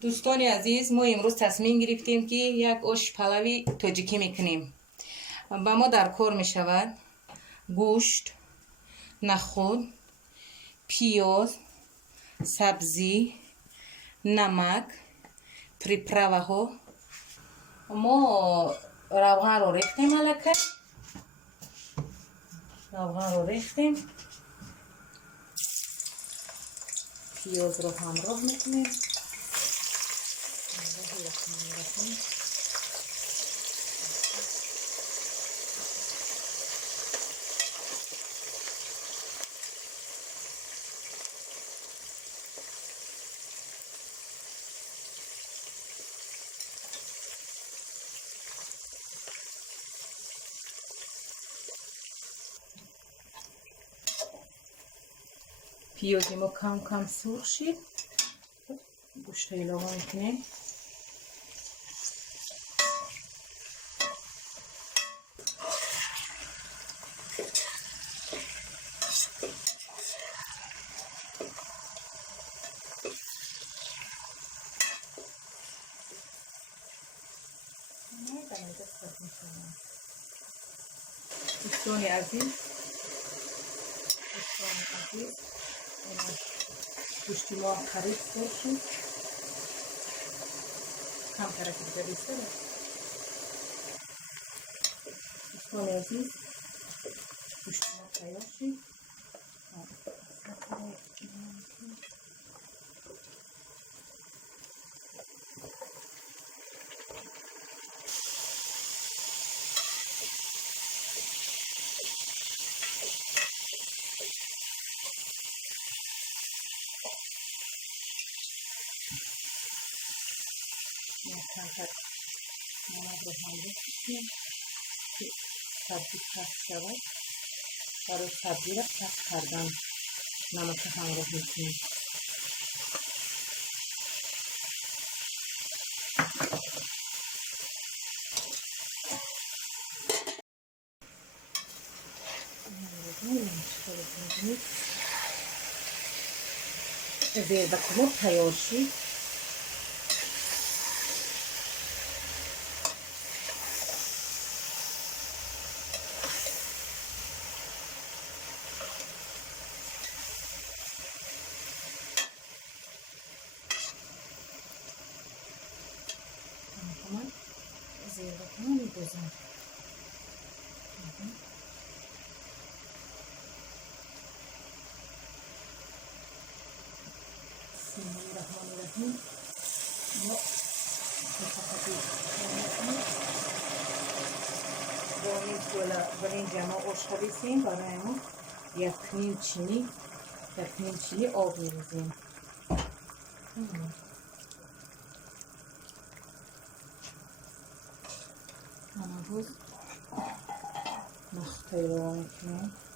دوستان عزیز، ما امروز تصمیم گرفتیم که یک آش پلوی تاجیکی میکنیم. با ما در کار میشود گوشت، نخود، پیاز، سبزی، نمک، приправа ها. ما روغن رو ریختیم الکی. روغن رو ریختیم. پیاز رو همراه میکنیم. پیازی ما کم کم سرخ شد. گوشت اضافه میکنیم. دوستان عزیز، گوشت ما قریب سرخ شد. کم ترک دیگه بیشتره. دوستان عزیز، گوشت ما تیار شد. نمک رو هم بکنیم که سبزی پخت شود. برای سبزی را پخت کردن نمک همراه میکنیم. زیربک ما تیار شد. زیربک ما می‌دوزم. Bismillahirrahmanirrahim. ما برای جمع آش خریدیم. برای ما یک نیم چینی آب می‌ریزیم. امروز نخ تیار می‌کنیم.